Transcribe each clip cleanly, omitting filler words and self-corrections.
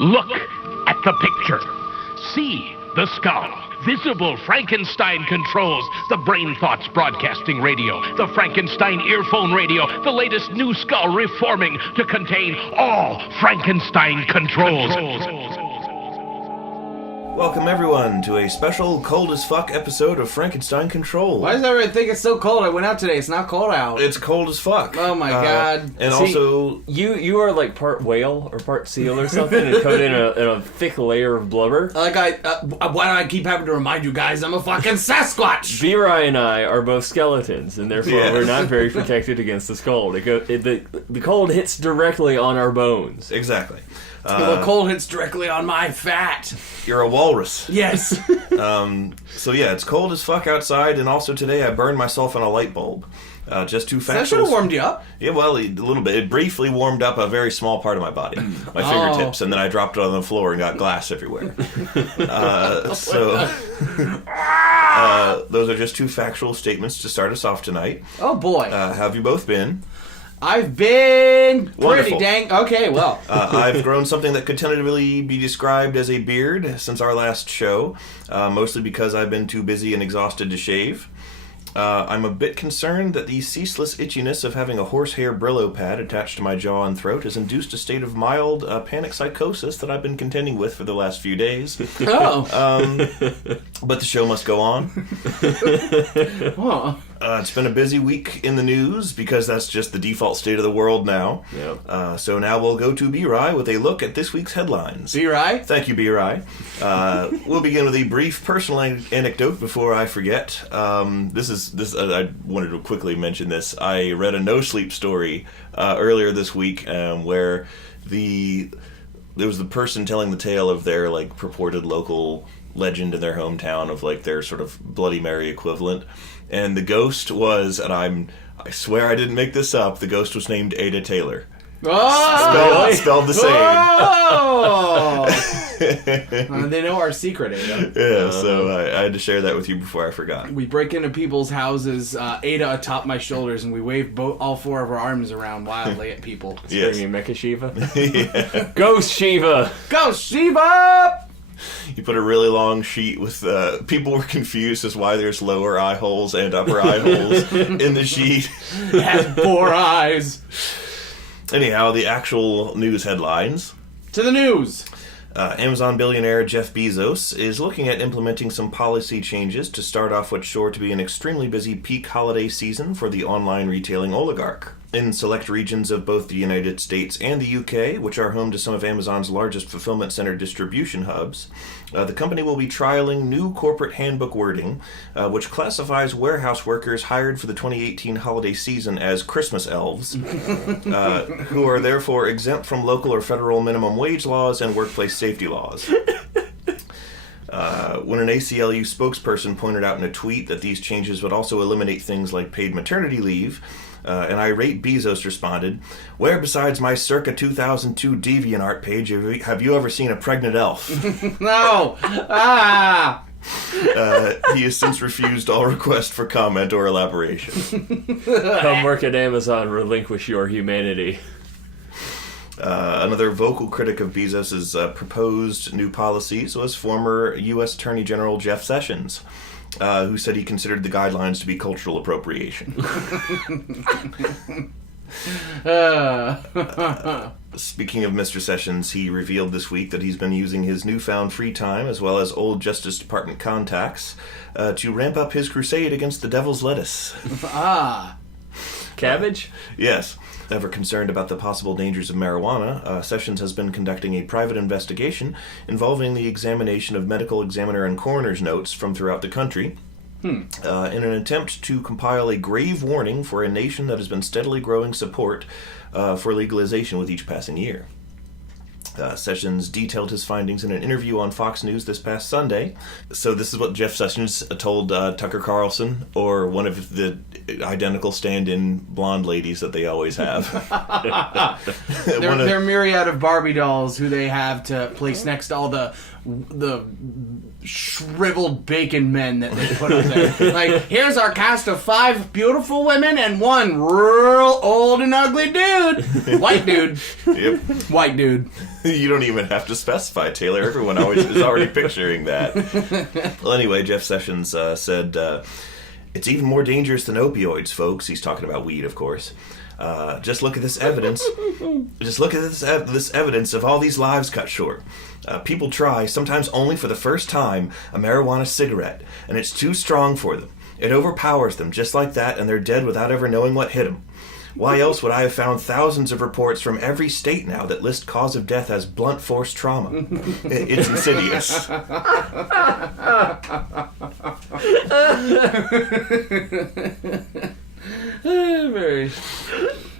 Look at the picture. See the skull. Visible Frankenstein controls. The Brain Thoughts broadcasting radio. The Frankenstein earphone radio. The latest new skull reforming to contain all Frankenstein controls. Welcome everyone to a special cold as fuck episode of Frankenstein Control. Why does everyone think it's so cold? I went out today. It's not cold out. It's cold as fuck. Oh my god. And See, also... You are like part whale or part seal or something and coated in a thick layer of blubber. Like why do I keep having to remind you guys I'm a fucking Sasquatch? B-Rai and I are both skeletons, and therefore we're not very protected against this cold. The cold hits directly on our bones. Exactly. The cold hits directly on my fat. You're a walrus. Yes. So yeah, it's cold as fuck outside, and also today I burned myself on a light bulb. Just two facts. That should have warmed you up. Yeah, well, a little bit. It briefly warmed up a very small part of my body, my fingertips, and then I dropped it on the floor and got glass everywhere. Those are just two factual statements to start us off tonight. Oh boy. How have you both been? I've been pretty Wonderful. dang... Okay, well. I've grown something that could tentatively be described as a beard since our last show, mostly because I've been too busy and exhausted to shave. I'm a bit concerned that the ceaseless itchiness of having a horsehair Brillo pad attached to my jaw and throat has induced a state of mild panic psychosis that I've been contending with for the last few days. Oh. But the show must go on. Huh. It's been a busy week in the news because that's just the default state of the world now. Yep. So now we'll go to B-Rai with a look at this week's headlines. B-Rai? Thank you, B-Rai. We'll begin with a brief personal anecdote before I forget. I wanted to quickly mention this. I read a no-sleep story earlier this week where there was the person telling the tale of their like purported local legend in their hometown of like their sort of Bloody Mary equivalent. And the ghost was, and I swear I didn't make this up, the ghost was named Ada Taylor. Oh! Spelled the same. Oh! They know our secret, Ada. Yeah, so I had to share that with you before I forgot. We break into people's houses, Ada atop my shoulders, and we wave all four of our arms around wildly at people. Yes. Screaming Mecha Shiva. Yeah. Ghost Shiva! Go, Shiva! You put a really long sheet with, people were confused as why there's lower eye holes and upper eye holes in the sheet. It has 4 eyes. Anyhow, the actual news headlines. To the news. Amazon billionaire Jeff Bezos is looking at implementing some policy changes to start off what's sure to be an extremely busy peak holiday season for the online retailing oligarch. In select regions of both the United States and the UK, which are home to some of Amazon's largest fulfillment center distribution hubs, the company will be trialing new corporate handbook wording, which classifies warehouse workers hired for the 2018 holiday season as Christmas elves, who are therefore exempt from local or federal minimum wage laws and workplace safety laws. When an ACLU spokesperson pointed out in a tweet that these changes would also eliminate things like paid maternity leave, an irate Bezos responded, "Where besides my circa 2002 DeviantArt page have you ever seen a pregnant elf?" No! Ah! He has since refused all requests for comment or elaboration. Come work at Amazon, relinquish your humanity. Another vocal critic of Bezos' proposed new policies was former U.S. Attorney General Jeff Sessions, who said he considered the guidelines to be cultural appropriation. Speaking of Mr. Sessions, he revealed this week that he's been using his newfound free time, as well as old Justice Department contacts, to ramp up his crusade against the devil's lettuce. Cabbage? Yes. Ever concerned about the possible dangers of marijuana, Sessions has been conducting a private investigation involving the examination of medical examiner and coroner's notes from throughout the country, in an attempt to compile a grave warning for a nation that has been steadily growing support for legalization with each passing year. Sessions detailed his findings in an interview on Fox News this past Sunday. So this is what Jeff Sessions told Tucker Carlson, or one of the identical stand-in blonde ladies that they always have. They're myriad of Barbie dolls who they have to place next to all the the shriveled bacon men that they put up there. Like, here's our cast of 5 beautiful women and 1 real old and ugly dude. White dude. Yep. White dude. You don't even have to specify, Taylor. Everyone always is already picturing that. Well, anyway, Jeff Sessions said, it's even more dangerous than opioids, folks. He's talking about weed, of course. Just look at this evidence. Just look at this evidence of all these lives cut short. People try, sometimes only for the first time, a marijuana cigarette, and it's too strong for them. It overpowers them just like that, and they're dead without ever knowing what hit them. Why else would I have found thousands of reports from every state now that list cause of death as blunt force trauma? It's insidious. Very.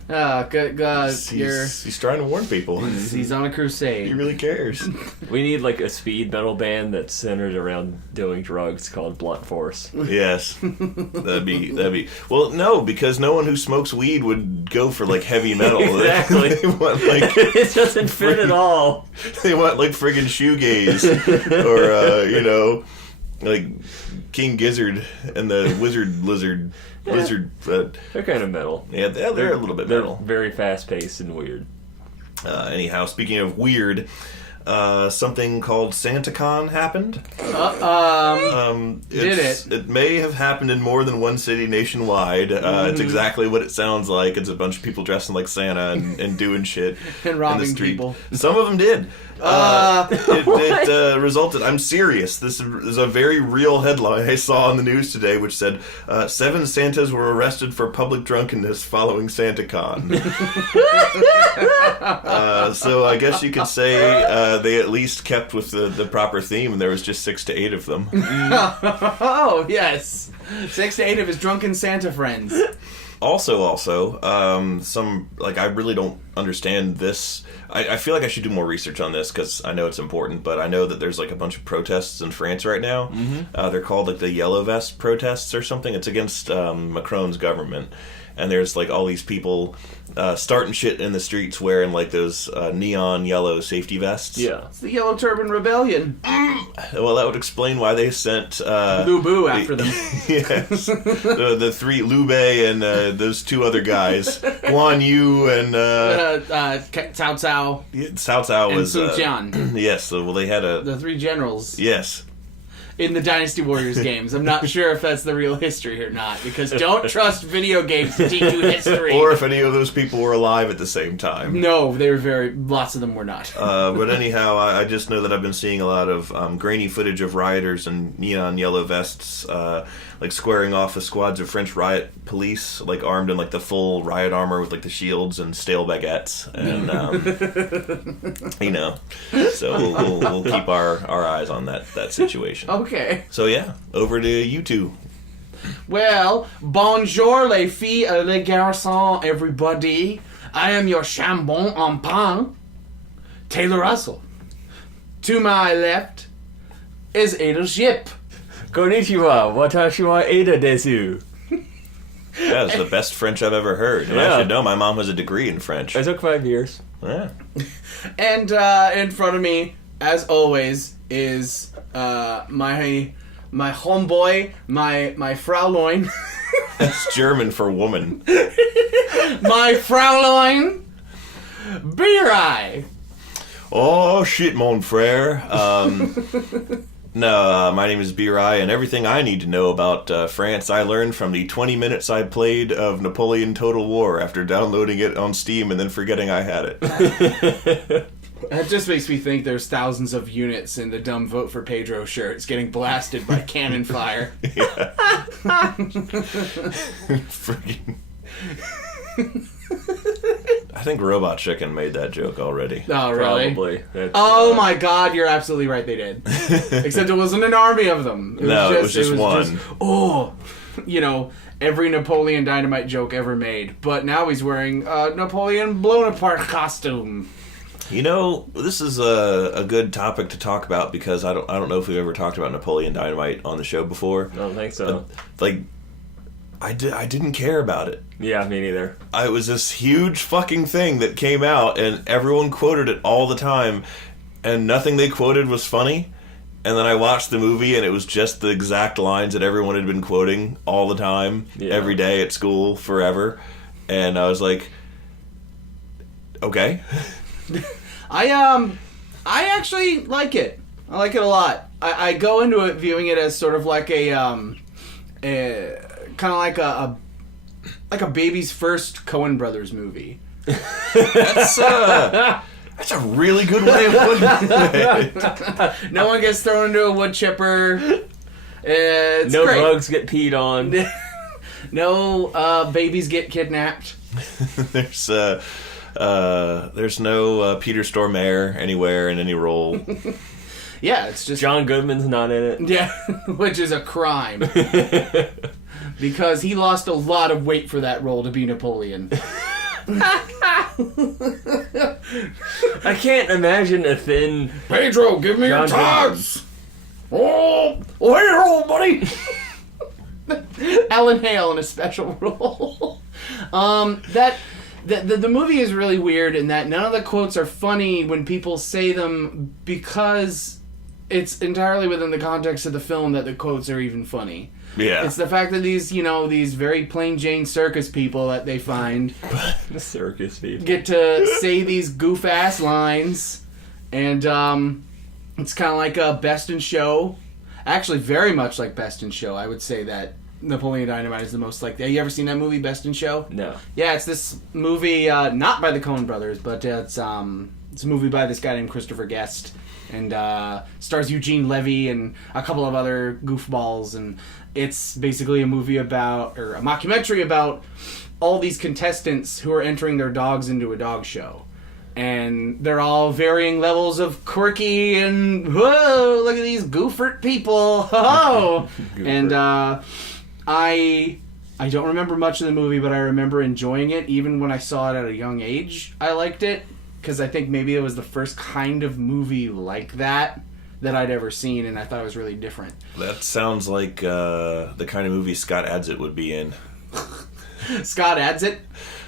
Good God, He's trying to warn people. he's on a crusade. He really cares. We need like a speed metal band that's centered around doing drugs called Blunt Force. Yes, that'd be. Well, no, because no one who smokes weed would go for like heavy metal. Exactly. They want like It doesn't fit at all. they want like friggin' shoegaze or like King Gizzard and the Wizard Lizard. Lizard. They're kind of metal. Yeah, they're a little bit They're metal. very fast paced and weird. Anyhow, speaking of weird, something called SantaCon happened. Did it? It may have happened in more than one city nationwide. It's exactly what it sounds like. It's a bunch of people dressing like Santa and doing shit And robbing people. Some of them did. It resulted. I'm serious. This is a very real headline I saw on the news today, which said 7 Santas were arrested for public drunkenness following SantaCon. So I guess you could say they at least kept with the proper theme, and there was just 6 to 8 of them. Oh, yes. 6 to 8 of his drunken Santa friends. Also, some, like, I really don't understand this. I feel like I should do more research on this because I know it's important, but I know that there's, like, a bunch of protests in France right now. Mm-hmm. They're called, like, the Yellow Vest protests or something. It's against Macron's government. And there's, like, all these people starting shit in the streets wearing, like, those neon yellow safety vests. Yeah. It's the Yellow Turban Rebellion. Well, that would explain why they sent... Lu Bu after them. Yes. The 3, Liu Bei and those 2 other guys. Guan Yu and... Cao Cao. Cao Cao was... And Sun Jian. Yes, so, well, they had a... The 3 generals. Yes. In the Dynasty Warriors games. I'm not sure if that's the real history or not, because don't trust video games to teach you history. Or if any of those people were alive at the same time. No, they were lots of them were not. But anyhow, I just know that I've been seeing a lot of grainy footage of rioters in neon yellow vests, like squaring off with squads of French riot police, like armed in like the full riot armor with like the shields and stale baguettes, and so we'll keep our eyes on that situation. Okay. So yeah, over to you two. Well, bonjour les filles et les garçons, everybody. I am your chambon en pain, Taylor Russell. To my left is Ada Ship. Konnichiwa, watashi wa Ada desu. That was the best French I've ever heard. And I should know, my mom has a degree in French. I took 5 years. Yeah. And in front of me, as always, is my homeboy, my Fraulein. That's German for woman. My Fraulein, Beer-Eye. Oh, shit, mon frere. No, my name is Beer-Eye, and everything I need to know about France I learned from the 20 minutes I played of Napoleon Total War after downloading it on Steam and then forgetting I had it. That just makes me think there's thousands of units in the dumb Vote for Pedro shirts getting blasted by cannon fire. Yeah. Freaking... I think Robot Chicken made that joke already. Oh, really? Probably. Oh my god, you're absolutely right, they did. Except it wasn't an army of them. It was just one. Every Napoleon Dynamite joke ever made. But now he's wearing a Napoleon Bonaparte costume. You know, this is a good topic to talk about because I don't know if we've ever talked about Napoleon Dynamite on the show before. I don't think so. But, I didn't care about it. Yeah, me neither. It was this huge fucking thing that came out, and everyone quoted it all the time. and nothing they quoted was funny. And then I watched the movie, and it was just the exact lines that everyone had been quoting all the time, every day at school, forever. And I was like, okay. I actually like it. I like it a lot. I go into it viewing it as sort of like kind of like a baby's first Coen Brothers movie. That's a really good way of putting it. No one gets thrown into a wood chipper. It's no great. bugs get peed on. No babies get kidnapped. There's no Peter Stormare anywhere in any role. Yeah, it's just John Goodman's not in it. Yeah, which is a crime. Because he lost a lot of weight for that role to be Napoleon. I can't imagine a thin Pedro, give me John your togs! Oh, here, buddy! Alan Hale in a special role. The movie is really weird in that none of the quotes are funny when people say them because it's entirely within the context of the film that the quotes are even funny. Yeah. It's the fact that these very plain Jane circus people that they find the circus people get to say these goof ass lines, and it's kind of like a Best in Show. Actually, very much like Best in Show. I would say that Napoleon Dynamite is the most like that. Have you ever seen that movie, Best in Show? No. Yeah, it's this movie, not by the Coen brothers, but it's a movie by this guy named Christopher Guest, and stars Eugene Levy and a couple of other goofballs, and it's basically a mockumentary about all these contestants who are entering their dogs into a dog show. And they're all varying levels of quirky and, whoa, look at these goofert people, ho! And I don't remember much of the movie, but I remember enjoying it. Even when I saw it at a young age, I liked it. Because I think maybe it was the first kind of movie like that I'd ever seen, and I thought it was really different. That sounds like the kind of movie Scott Adsit would be in. Scott Adsit?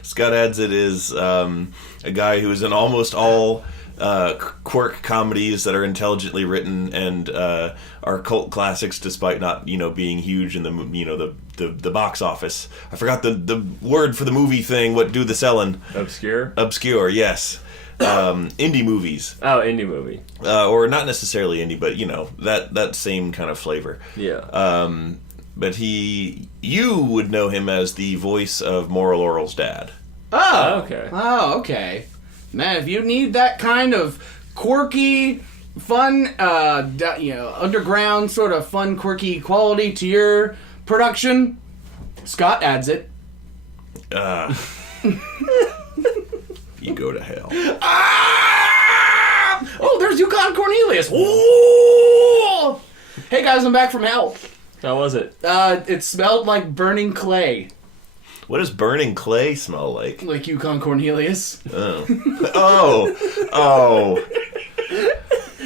Scott Adsit is a guy who is in almost all quirk comedies that are intelligently written and are cult classics, despite not being huge in the box office. I forgot the word for the movie thing. What do the selling? Obscure, yes. Indie movies. Oh, indie movie. Or not necessarily indie, but that same kind of flavor. Yeah. But you would know him as the voice of Maura Laurel's dad. Oh, okay. Oh, okay. Man, if you need that kind of quirky, fun, underground sort of fun, quirky quality to your production, Scott Adsit. You go to hell. Ah! Oh, there's Yukon Cornelius. Ooh! Hey guys, I'm back from hell. How was it? It smelled like burning clay. What does burning clay smell like? Like Yukon Cornelius. Oh.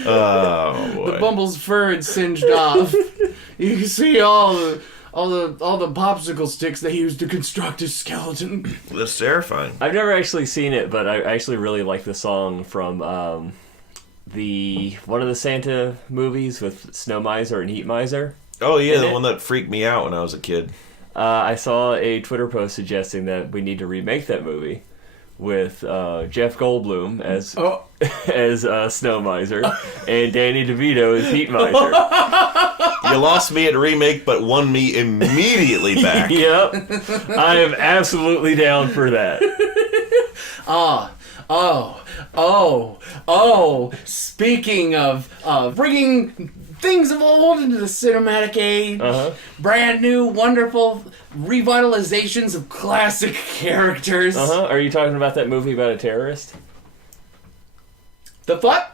Oh. Boy. The bumble's fur had singed off. You can see all the popsicle sticks they used to construct his skeleton. That's terrifying. I've never actually seen it, but I actually really like the song from one of the Santa movies with Snow Miser and Heat Miser. Oh yeah, the one that freaked me out when I was a kid. I saw a Twitter post suggesting that we need to remake that movie with Jeff Goldblum as Snow Miser and Danny DeVito as Heat Miser. You lost me at remake, but won me immediately back. Yep, I am absolutely down for that. Speaking of bringing things of old into the cinematic age, brand new, wonderful revitalizations of classic characters. Are you talking about that movie about a terrorist? The what?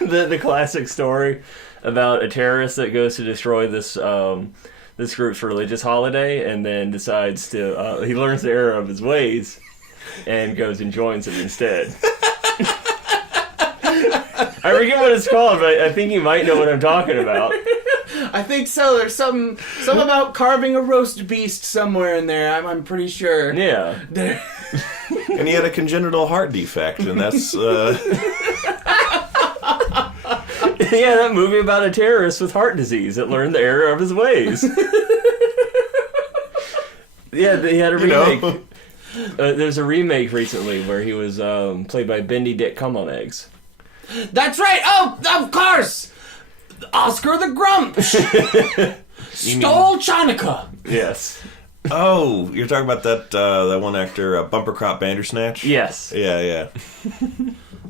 the classic story about a terrorist that goes to destroy this this group's religious holiday, and then decides to he learns the error of his ways and goes and joins them instead. I forget what it's called, but I think you might know what I'm talking about. I think so. There's something about carving a roast beast somewhere in there. I'm pretty sure. Yeah. And he had a congenital heart defect, and that's Yeah, that movie about a terrorist with heart disease that learned the error of his ways. Yeah, they had a remake. There's a remake recently where he was played by Bendy Dick Come on Eggs. That's right. Oh, of course. Oscar the Grump stole Chanukah. Yes. Oh, you're talking about that one actor, Bumper Crop Bandersnatch? Yes. Yeah.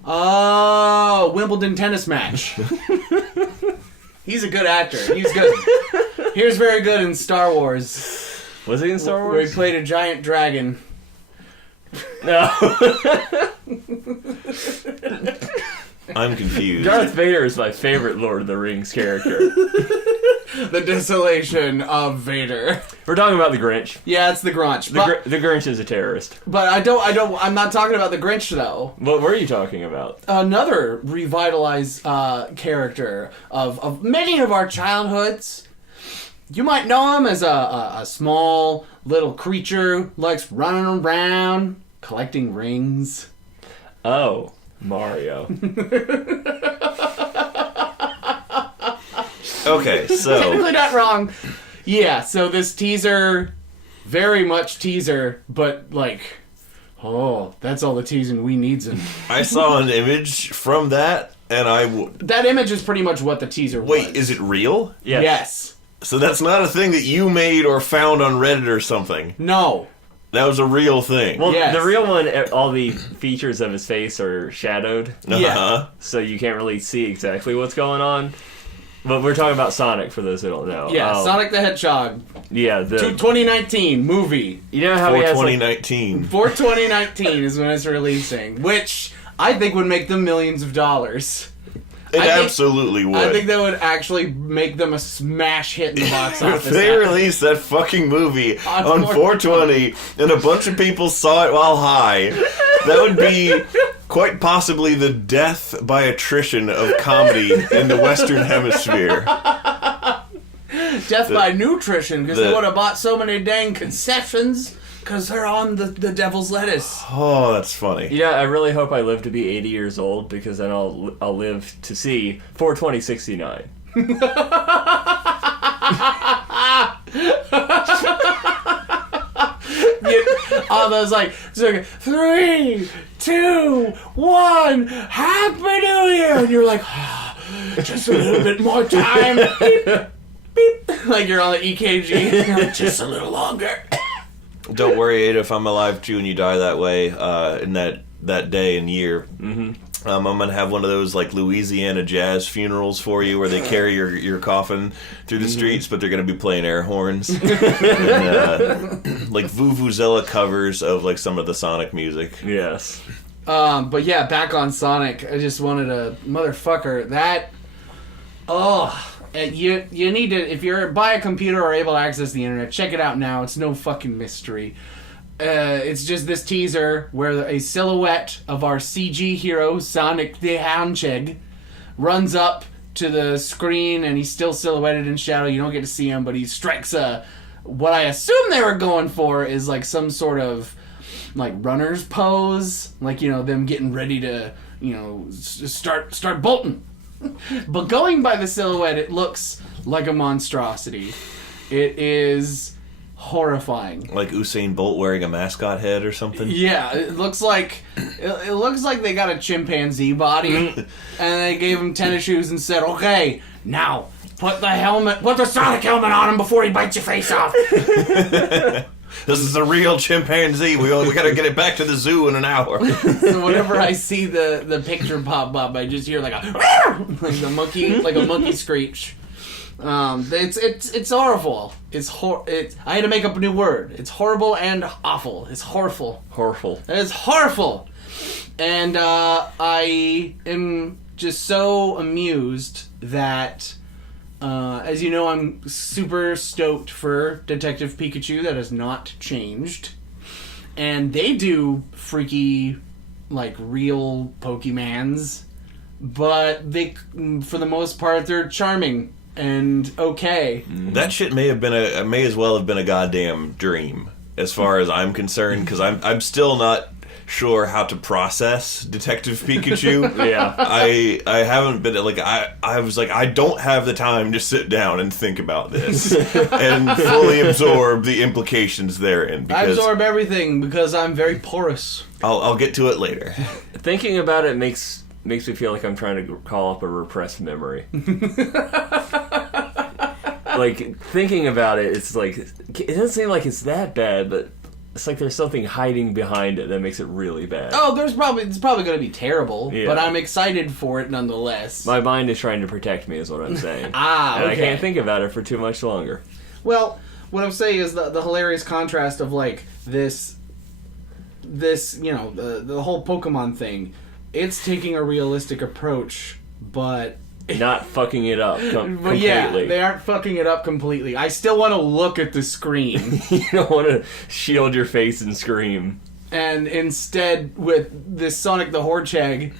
Oh, Wimbledon tennis match. He's a good actor. He's good. He was very good in Star Wars. Was he in Star Wars? Where he played a giant dragon. No. I'm confused. Darth Vader is my favorite Lord of the Rings character. The desolation of Vader. We're talking about the Grinch. Yeah, it's the Grinch. The Grinch is a terrorist. But I'm not talking about the Grinch, though. What were you talking about? Another revitalized character of many of our childhoods. You might know him as a small little creature who likes running around, collecting rings. Oh, Mario. Okay, so... Technically not wrong. Yeah, so this teaser, very much teaser, but like, oh, that's all the teasing we needs. I saw an image from that, and that image is pretty much what the teaser was. Wait, is it real? Yes. So that's not a thing that you made or found on Reddit or something? No. That was a real thing? Well, yes. The real one, all the features of his face are shadowed. Yeah. So you can't really see exactly what's going on. But we're talking about Sonic, for those who don't know. Yeah, Sonic the Hedgehog. Yeah, the 2019 movie. You know how For he has 2019. For 2019 is when it's releasing, which I think would make them millions of dollars. It absolutely would. I think that would actually make them a smash hit in the box office. If they released that fucking movie on 420 and a bunch of people saw it while high, that would be quite possibly the death by attrition of comedy in the Western Hemisphere. Death by nutrition, because they would have bought so many dang concessions because they're on the devil's lettuce. Oh, that's funny. Yeah, I really hope I live to be 80 years old, because then I'll live to see 42069. All those like 3, 2, 1, Happy New Year, and you're like, just a little bit more time. Beep, beep. Like you're on the EKG. You're like, just a little longer. Don't worry, Ada, if I'm alive too and you die that way in that day and year. Mm-hmm. I'm gonna have one of those like Louisiana jazz funerals for you, where they carry your coffin through the streets, but they're gonna be playing air horns, and, like vuvuzela covers of like some of the Sonic music. Yes. But yeah, back on Sonic. I just wanted to motherfucker that. You need to, if you're by a computer or able to access the internet, check it out now. It's no fucking mystery. It's just this teaser where a silhouette of our CG hero, Sonic the Hedgehog, runs up to the screen, and he's still silhouetted in shadow. You don't get to see him, but he strikes what I assume they were going for is like some sort of like runner's pose, like, you know, them getting ready to, you know, start bolting. But going by the silhouette, it looks like a monstrosity. It is horrifying. Like Usain Bolt wearing a mascot head or something? Yeah, it looks like they got a chimpanzee body and they gave him tennis shoes and said, "Okay, now put the Sonic helmet on him before he bites your face off." This is a real chimpanzee. We gotta get it back to the zoo in an hour. So whenever I see the picture pop up, I just hear like a monkey screech. It's horrible. I had to make up a new word. It's horrible and awful. It's horrible. Horrible. It's horrible. And I am just so amused that, as you know, I'm super stoked for Detective Pikachu. That has not changed. And they do freaky, like, real Pokemans. But they, for the most part, they're charming and okay. That shit may as well have been a goddamn dream, as far as I'm concerned, because I'm still not sure how to process Detective Pikachu. Yeah. I haven't been like I was like I don't have the time to sit down and think about this and fully absorb the implications therein. I Because absorb everything because I'm very porous. I'll get to it later. Thinking about it makes me feel like I'm trying to call up a repressed memory. Like, thinking about it, it's like, it doesn't seem like it's that bad, but it's like there's something hiding behind it that makes it really bad. Oh, it's probably going to be terrible, Yeah. but I'm excited for it nonetheless. My mind is trying to protect me, is what I'm saying. And okay. I can't think about it for too much longer. Well, what I'm saying is the hilarious contrast of like this you know, the whole Pokemon thing. It's taking a realistic approach, but Not fucking it up but completely. yeah, they aren't fucking it up completely. I still want to look at the screen. You don't want to shield your face and scream. And instead, with this Sonic the Hedgehog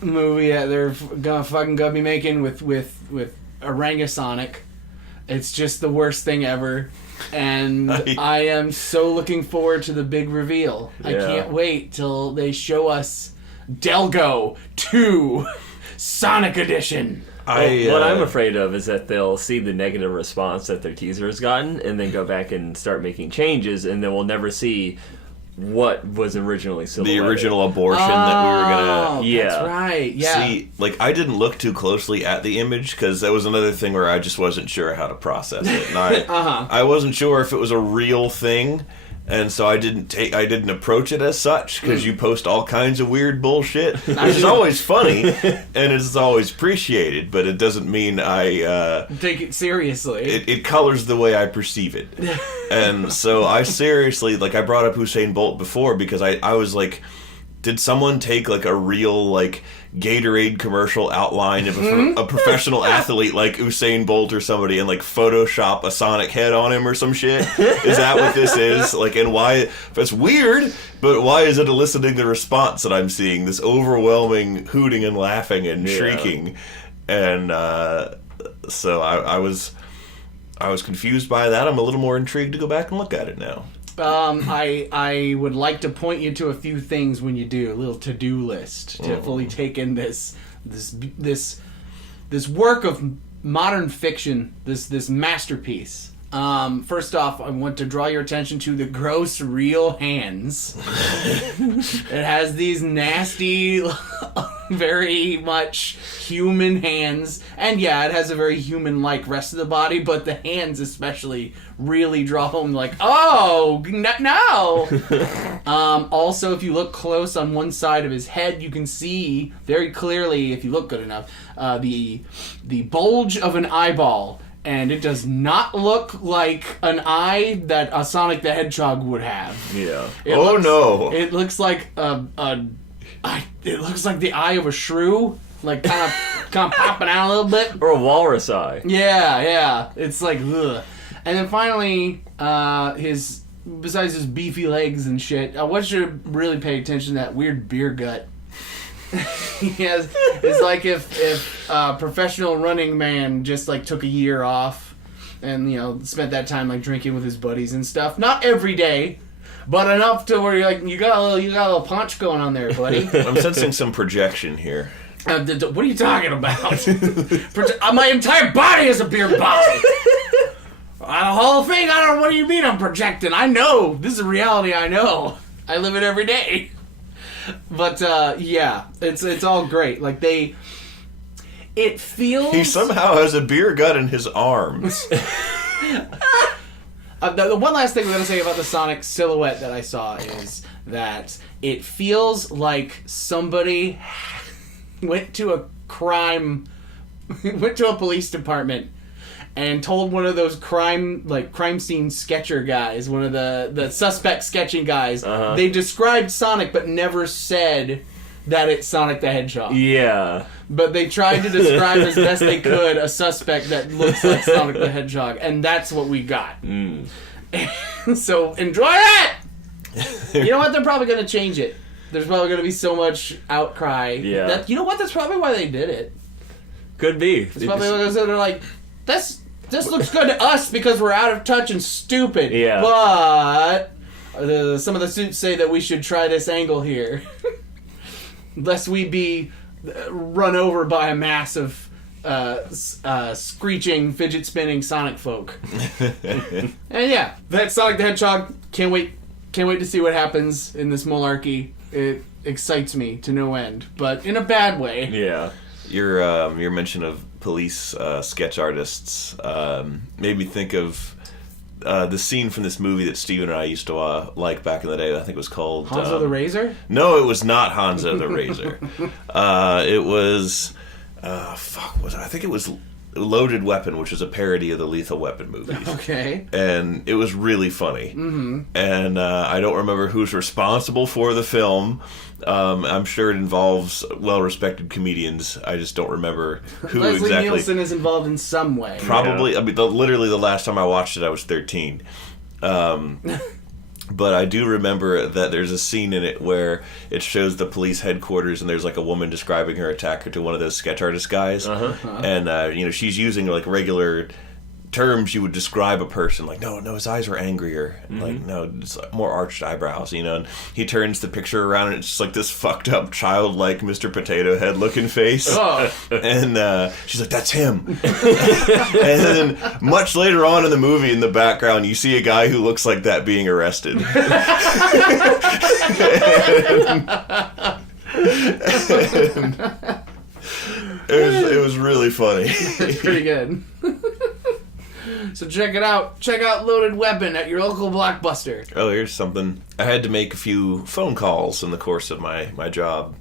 movie that they're gonna be making with Orangasonic, it's just the worst thing ever. And I am so looking forward to the big reveal. I Yeah. can't wait till they show us Delgo 2 Sonic Edition. What I'm afraid of is that they'll see the negative response that their teaser has gotten and then go back and start making changes, and then we'll never see what was originally silhouetted. The original abortion that we were gonna. Yeah. That's right. Yeah. See, like, I didn't look too closely at the image because that was another thing where I just wasn't sure how to process it. And I wasn't sure if it was a real thing, and so I didn't approach it as such because you post all kinds of weird bullshit, which is always funny and it's always appreciated, but it doesn't mean I Take it seriously. it colors the way I perceive it. And so I seriously, like, I brought up Usain Bolt before because I was like, did someone take like a real like Gatorade commercial outline of a professional athlete like Usain Bolt or somebody and like Photoshop a Sonic head on him or some shit? Is that what this is? Like, and why? It's weird, but why is it eliciting the response that I'm seeing? This overwhelming hooting and laughing and shrieking, and so I was confused by that. I'm a little more intrigued to go back and look at it now. I would like to point you to a few things when you do a little to-do list to fully take in this work of modern fiction, this masterpiece. First off, I want to draw your attention to the gross real hands. It has these nasty, very much human hands, and yeah, it has a very human-like rest of the body, but the hands especially really draw home, like, oh, no! Also, if you look close on one side of his head, you can see very clearly, if you look good enough, the bulge of an eyeball. And it does not look like an eye that a Sonic the Hedgehog would have. Yeah. No! It looks like it looks like the eye of a shrew, like kind of popping out a little bit. Or a walrus eye. Yeah. It's like ugh. And then finally, besides his beefy legs and shit, I want you to really pay attention to that weird beer gut. It's like if a professional running man just like took a year off and, you know, spent that time like drinking with his buddies and stuff. Not every day, but enough to where you're like, you got a little punch going on there, buddy. I'm sensing some projection here. What are you talking about? My entire body is a beer bottle. The whole thing. I don't know. What do you mean I'm projecting? I know this is a reality. I know. I live it every day. But yeah, it's all great. Like it feels. He somehow has a beer gut in his arms. The one last thing we're gonna say about the Sonic silhouette that I saw is that it feels like somebody went to a police department and told one of those crime scene sketcher guys, one of the suspect sketching guys. They described Sonic but never said that it's Sonic the Hedgehog. Yeah. But they tried to describe as best they could a suspect that looks like Sonic the Hedgehog, and that's what we got. So enjoy it! You know what? They're probably going to change it. There's probably going to be so much outcry. Yeah. You know what? That's probably why they did it. Could be. It's probably because they're like, this looks good to us because we're out of touch and stupid. Yeah. But Some of the suits say that we should try this angle here, lest we be run over by a mass of screeching, fidget spinning Sonic folk. And yeah, that's Sonic the Hedgehog. Can't wait to see what happens in this malarkey. It excites me to no end, but in a bad way. Yeah. Your mention of police sketch artists made me think of the scene from this movie that Steven and I used to like back in the day. I think it was called Hanzo the Razor? No, it was not Hanzo the Razor. It was I think it was Loaded Weapon, which is a parody of the Lethal Weapon movies. Okay. And it was really funny. Mm-hmm. And I don't remember who's responsible for the film. I'm sure it involves well-respected comedians. I just don't remember who Leslie exactly. Nielsen is involved in some way. Probably. Yeah. I mean, literally the last time I watched it, I was 13. But I do remember that there's a scene in it where it shows the police headquarters, and there's like a woman describing her attacker to one of those sketch artist guys, and she's using like regular terms you would describe a person, like no, his eyes were angrier, like no, it's more arched eyebrows, and he turns the picture around and it's just like this fucked up childlike Mr. Potato Head looking face, and she's like, that's him. And then much later on in the movie, in the background, you see a guy who looks like that being arrested. It was really funny. It's pretty good. So check it out. Check out Loaded Weapon at your local Blockbuster. Oh, here's something. I had to make a few phone calls in the course of my job.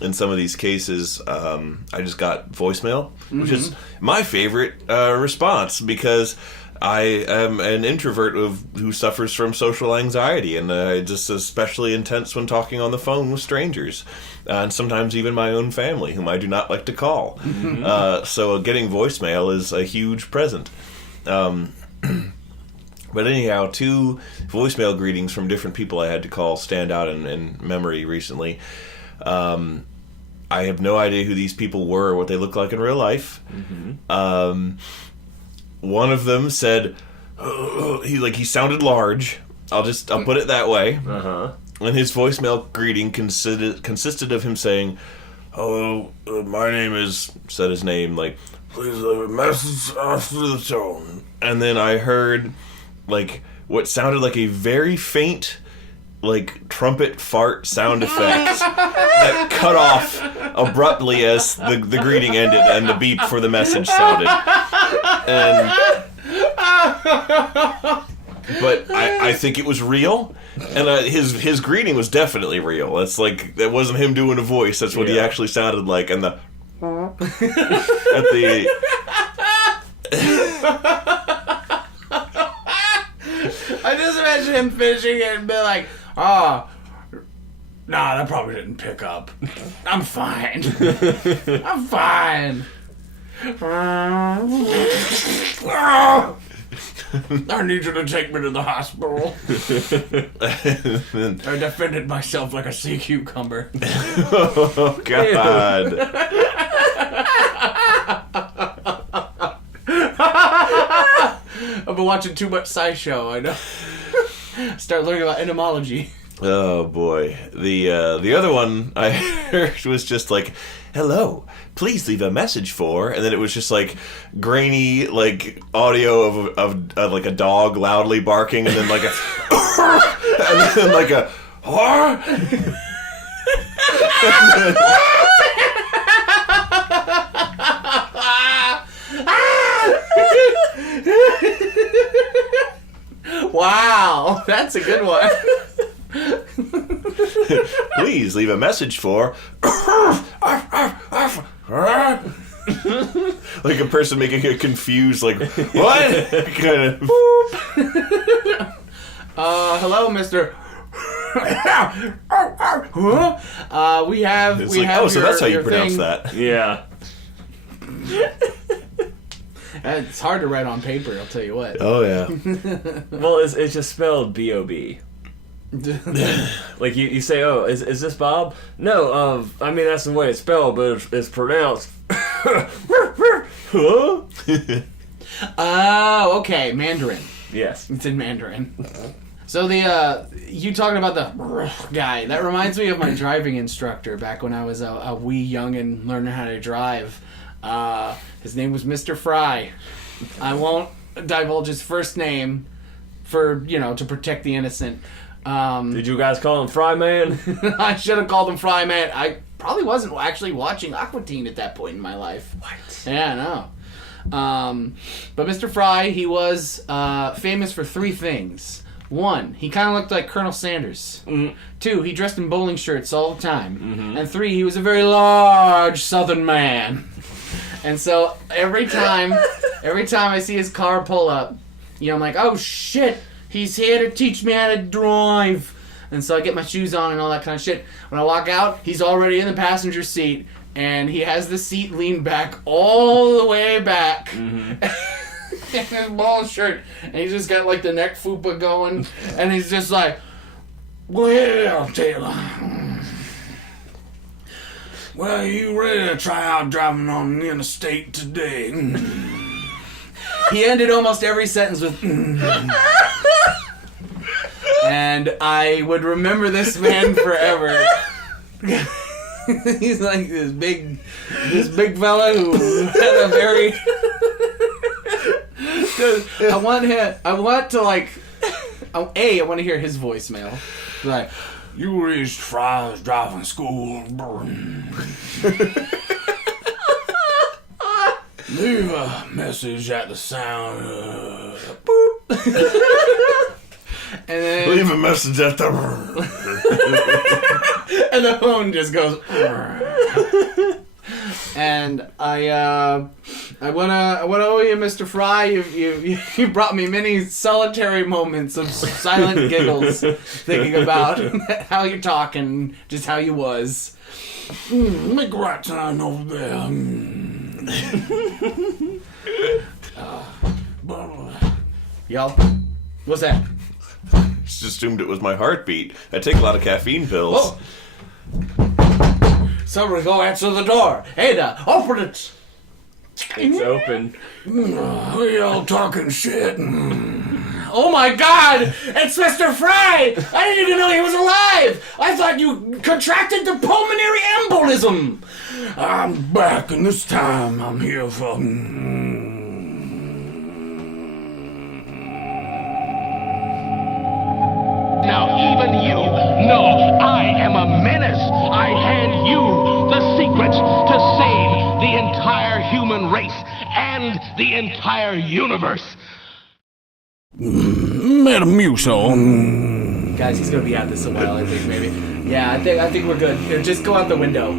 In some of these cases, I just got voicemail, which is my favorite response, because I am an introvert who suffers from social anxiety, and just especially intense when talking on the phone with strangers, and sometimes even my own family, whom I do not like to call. So getting voicemail is a huge present. But anyhow, 2 voicemail greetings from different people I had to call stand out in memory recently. I have no idea who these people were or what they look like in real life. One of them said, he sounded large. I'll put it that way. And his voicemail greeting consisted of him saying, "Hello, my name is," said his name, like, "please leave a message after the tone." And then I heard, like, what sounded like a very faint, like, trumpet fart sound effect that cut off abruptly as the greeting ended and the beep for the message sounded. But I think it was real, and his greeting was definitely real. It's like, that wasn't him doing a voice. That's what he actually sounded like, and the at the. I just imagine him finishing it and be like, nah, that probably didn't pick up. I'm fine. I'm fine. I need you to take me to the hospital. I defended myself like a sea cucumber. Oh, God. I've been watching too much SciShow, I know. Start learning about etymology. Oh, boy. The other one I heard was just like, "Hello, please leave a message for," and then it was just like grainy, like, audio of like a dog loudly barking, and then like a and then like a Wow, that's a good one. "Please leave a message for," like a person making a confused, like, what? Kind of. Hello, Mr. we have. It's we like, have oh, so that's how you your pronounce thing. that. Yeah. It's hard to write on paper, I'll tell you what. Oh, yeah. Well, it's just spelled B-O-B. Like, you say, "Oh, is this Bob?" No, I mean, that's the way it's spelled, but it's pronounced. Oh, okay, Mandarin. Yes. It's in Mandarin. So you talking about the guy, that reminds me of my driving instructor back when I was a wee youngin' learning how to drive. His name was Mr. Fry. I won't divulge his first name for, to protect the innocent. Did you guys call him Fry Man? I should have called him Fry Man. I probably wasn't actually watching Aqua Teen at that point in my life. What? Yeah, no. But Mr. Fry, he was famous for 3 things. 1, he kind of looked like Colonel Sanders. 2, he dressed in bowling shirts all the time. And 3, he was a very large Southern man. And so every time I see his car pull up, I'm like, oh shit, he's here to teach me how to drive. And so I get my shoes on and all that kind of shit. When I walk out, he's already in the passenger seat, and he has the seat leaned back all the way back. In his ball shirt, and he's just got like the neck fupa going, and he's just like, well, Taylor, well, you ready to try out driving on the interstate today? He ended almost every sentence with and I would remember this man forever. He's like this big fella who had a very I want to hear his voicemail. Like, you reached Fry's driving school. Leave a message at the sound. Boop. And then, leave a message at the... and the phone just goes... And I wanna owe you, Mr. Fry. You brought me many solitary moments of silent giggles, thinking about how you talk and just how you was. Make a right turn over there. Y'all, what's that? Just assumed it was my heartbeat. I take a lot of caffeine pills. Whoa. Somebody go answer the door. Ada, open it. It's open. We all talking shit. Oh my God! It's Mr. Fry! I didn't even know he was alive! I thought you contracted the pulmonary embolism! I'm back, and this time I'm here for... Now even you know I am a menace. I hand you the secrets to save the entire human race and the entire universe. Metamucil. Guys, he's gonna be at this a while, I think, maybe. Yeah, I think we're good. Here, just go out the window.